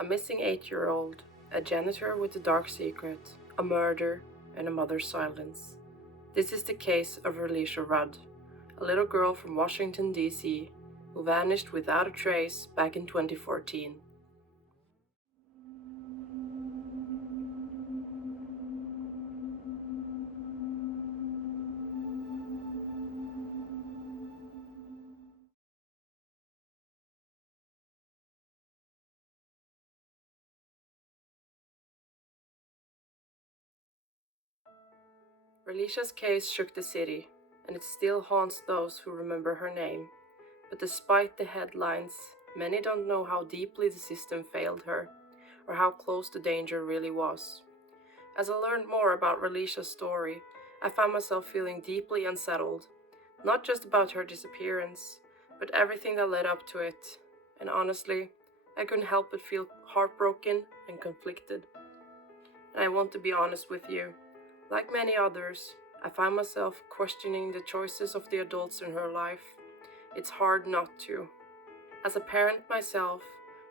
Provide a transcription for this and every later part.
A missing 8-year-old, a janitor with a dark secret, a murder, and a mother's silence. This is the case of Relisha Rudd, a little girl from Washington, D.C., who vanished without a trace back in 2014. Relisha's case shook the city, and it still haunts those who remember her name. But despite the headlines, many don't know how deeply the system failed her, or how close the danger really was. As I learned more about Relisha's story, I found myself feeling deeply unsettled, not just about her disappearance, but everything that led up to it. And honestly, I couldn't help but feel heartbroken and conflicted. And I want to be honest with you. Like many others, I find myself questioning the choices of the adults in her life. It's hard not to. As a parent myself,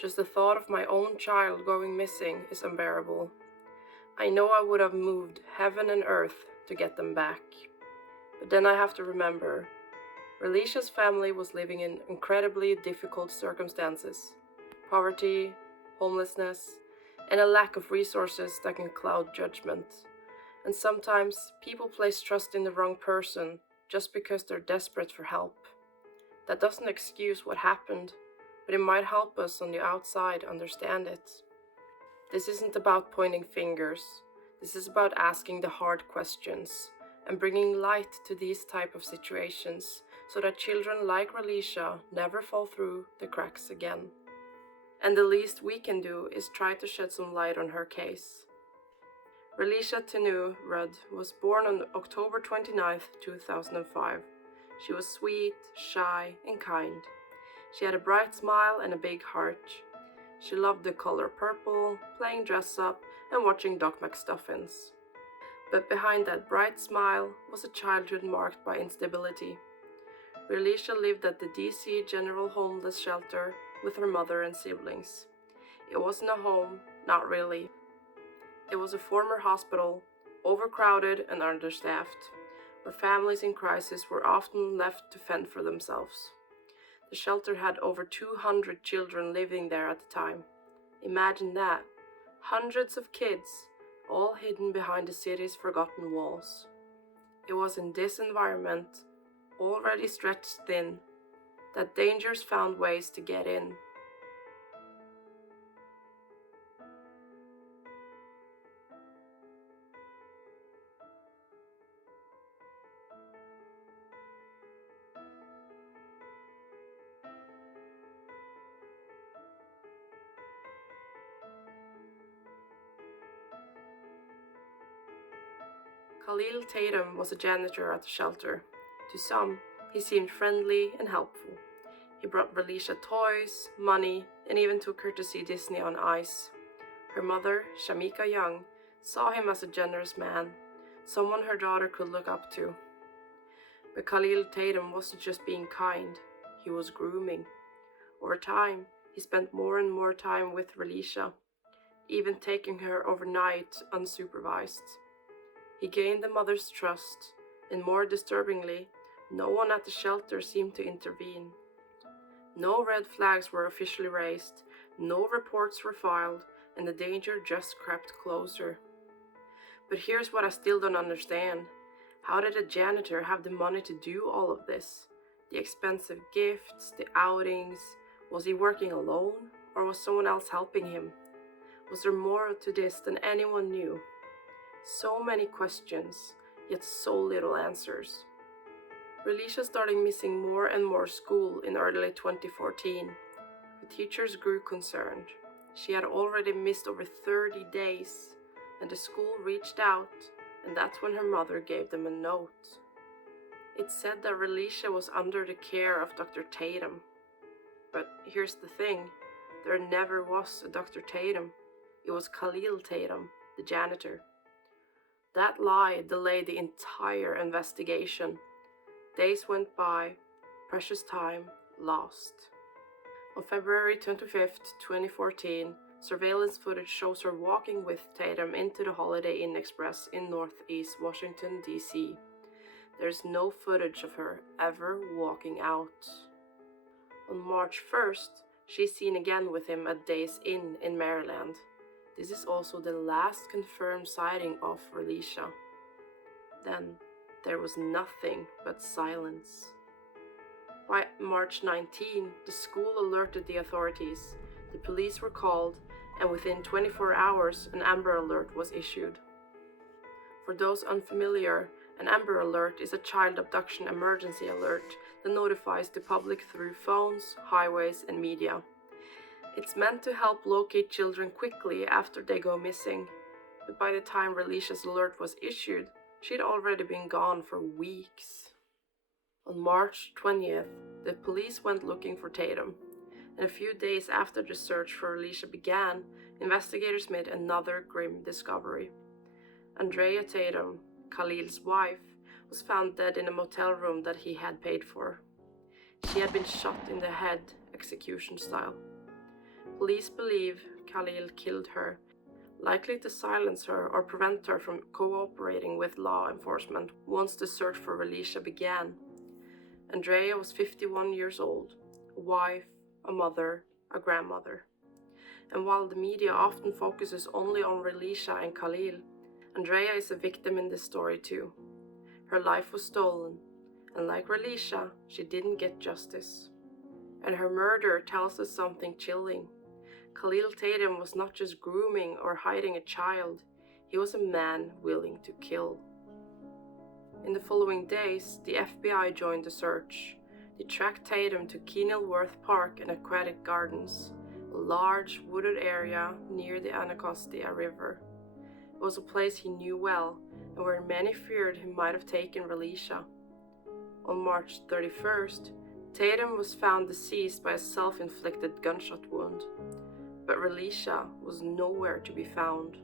just the thought of my own child going missing is unbearable. I know I would have moved heaven and earth to get them back. But then I have to remember, Relisha's family was living in incredibly difficult circumstances. Poverty, homelessness, and a lack of resources that can cloud judgment. And sometimes people place trust in the wrong person just because they're desperate for help. That doesn't excuse what happened, but it might help us on the outside understand it. This isn't about pointing fingers. This is about asking the hard questions and bringing light to these type of situations so that children like Relisha never fall through the cracks again. And the least we can do is try to shed some light on her case. Relisha Rudd was born on October 29, 2005. She was sweet, shy, and kind. She had a bright smile and a big heart. She loved the color purple, playing dress-up, and watching Doc McStuffins. But behind that bright smile was a childhood marked by instability. Relisha lived at the DC General Homeless Shelter with her mother and siblings. It wasn't a home, not really. It was a former hospital, overcrowded and understaffed, where families in crisis were often left to fend for themselves. The shelter had over 200 children living there at the time. Imagine that, hundreds of kids, all hidden behind the city's forgotten walls. It was in this environment, already stretched thin, that dangers found ways to get in. Khalil Tatum was a janitor at the shelter. To some, he seemed friendly and helpful. He brought Relisha toys, money, and even took her to see Disney on Ice. Her mother, Shamika Young, saw him as a generous man, someone her daughter could look up to. But Khalil Tatum wasn't just being kind, he was grooming. Over time, he spent more and more time with Relisha, even taking her overnight unsupervised. He gained the mother's trust, and more disturbingly, no one at the shelter seemed to intervene. No red flags were officially raised, no reports were filed, and the danger just crept closer. But here's what I still don't understand. How did a janitor have the money to do all of this? The expensive gifts, the outings. Was he working alone, or was someone else helping him? Was there more to this than anyone knew? So many questions, yet so little answers. Relisha started missing more and more school in early 2014. The teachers grew concerned. She had already missed over 30 days, and the school reached out, and that's when her mother gave them a note. It said that Relisha was under the care of Dr. Tatum. But here's the thing, there never was a Dr. Tatum. It was Khalil Tatum, the janitor. That lie delayed the entire investigation. Days went by, precious time lost. On February 25, 2014, Surveillance footage shows her walking with Tatum into the Holiday Inn Express in Northeast Washington, D.C. There's no footage of her ever walking out. On March 1st, she's seen again with him at Days Inn in Maryland. This is also the last confirmed sighting of Relisha. Then, there was nothing but silence. By March 19, the school alerted the authorities. The police were called, and within 24 hours, an Amber Alert was issued. For those unfamiliar, an Amber Alert is a child abduction emergency alert that notifies the public through phones, highways, and media. It's meant to help locate children quickly after they go missing, but by the time Relisha's alert was issued, she'd already been gone for weeks. On March 20th, the police went looking for Tatum, and a few days after the search for Relisha began, investigators made another grim discovery. Andrea Tatum, Khalil's wife, was found dead in a motel room that he had paid for. She had been shot in the head, execution style. Police believe Khalil killed her, likely to silence her or prevent her from cooperating with law enforcement once the search for Relisha began. Andrea was 51 years old, a wife, a mother, a grandmother. And while the media often focuses only on Relisha and Khalil, Andrea is a victim in this story too. Her life was stolen, and like Relisha, she didn't get justice. And her murder tells us something chilling. Khalil Tatum was not just grooming or hiding a child, he was a man willing to kill. In the following days, the FBI joined the search. They tracked Tatum to Kenilworth Park and Aquatic Gardens, a large wooded area near the Anacostia River. It was a place he knew well, and where many feared he might have taken Relisha. On March 31st, Tatum was found deceased by a self-inflicted gunshot wound, but Relisha was nowhere to be found.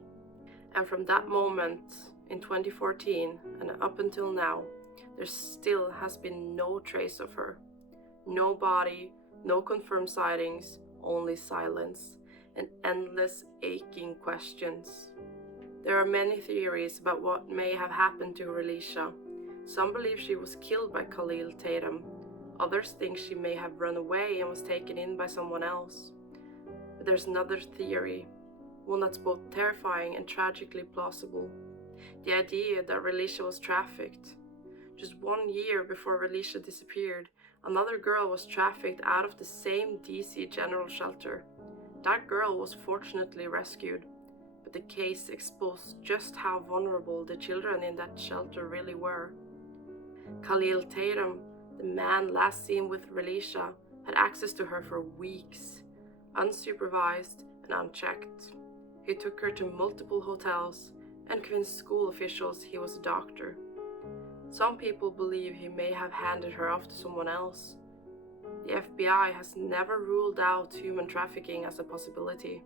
And from that moment, in 2014 and up until now, there still has been no trace of her. No body, no confirmed sightings, only silence, and endless aching questions. There are many theories about what may have happened to Relisha. Some believe she was killed by Khalil Tatum. Others think she may have run away and was taken in by someone else. But there's another theory, one that's both terrifying and tragically plausible. The idea that Relisha was trafficked. Just 1 year before Relisha disappeared, another girl was trafficked out of the same DC General Shelter. That girl was fortunately rescued, but the case exposed just how vulnerable the children in that shelter really were. Khalil Tatum, the man last seen with Relisha, had access to her for weeks, unsupervised and unchecked. He took her to multiple hotels and convinced school officials he was a doctor. Some people believe he may have handed her off to someone else. The FBI has never ruled out human trafficking as a possibility.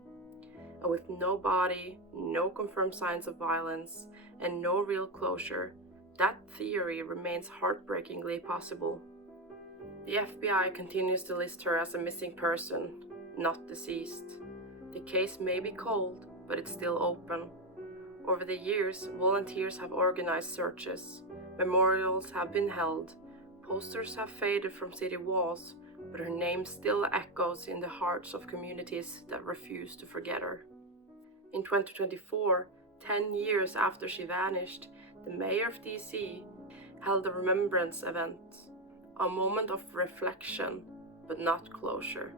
And with no body, no confirmed signs of violence, and no real closure, that theory remains heartbreakingly possible. The FBI continues to list her as a missing person, not deceased. The case may be cold, but it's still open. Over the years, volunteers have organized searches, memorials have been held, posters have faded from city walls, but her name still echoes in the hearts of communities that refuse to forget her. In 2024, 10 years after she vanished, the mayor of DC held a remembrance event, a moment of reflection, but not closure.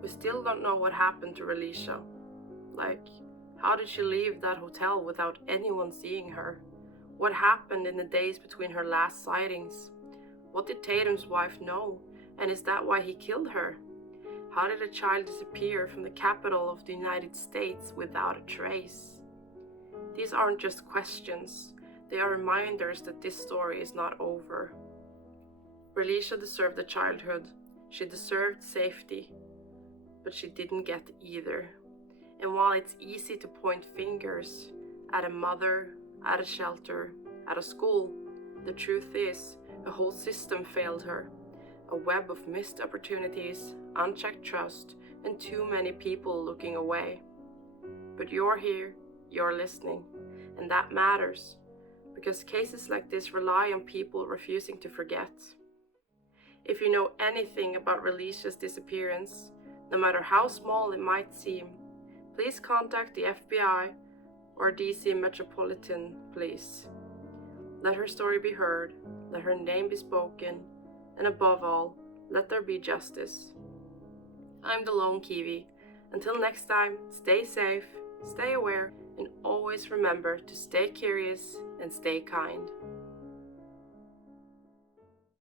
We still don't know what happened to Relisha. How did she leave that hotel without anyone seeing her? What happened in the days between her last sightings? What did Tatum's wife know, and is that why he killed her? How did a child disappear from the capital of the United States without a trace? These aren't just questions, they are reminders that this story is not over. Relisha deserved a childhood, she deserved safety, but she didn't get either. And while it's easy to point fingers at a mother, at a shelter, at a school, the truth is, a whole system failed her. A web of missed opportunities, unchecked trust, and too many people looking away. But you're here, you're listening, and that matters, because cases like this rely on people refusing to forget. If you know anything about Relisha's disappearance, no matter how small it might seem, please contact the FBI or DC Metropolitan Police. Let her story be heard, let her name be spoken, and above all, let there be justice. I'm the Lone Kiwi. Until next time, stay safe, stay aware, and always remember to stay curious and stay kind.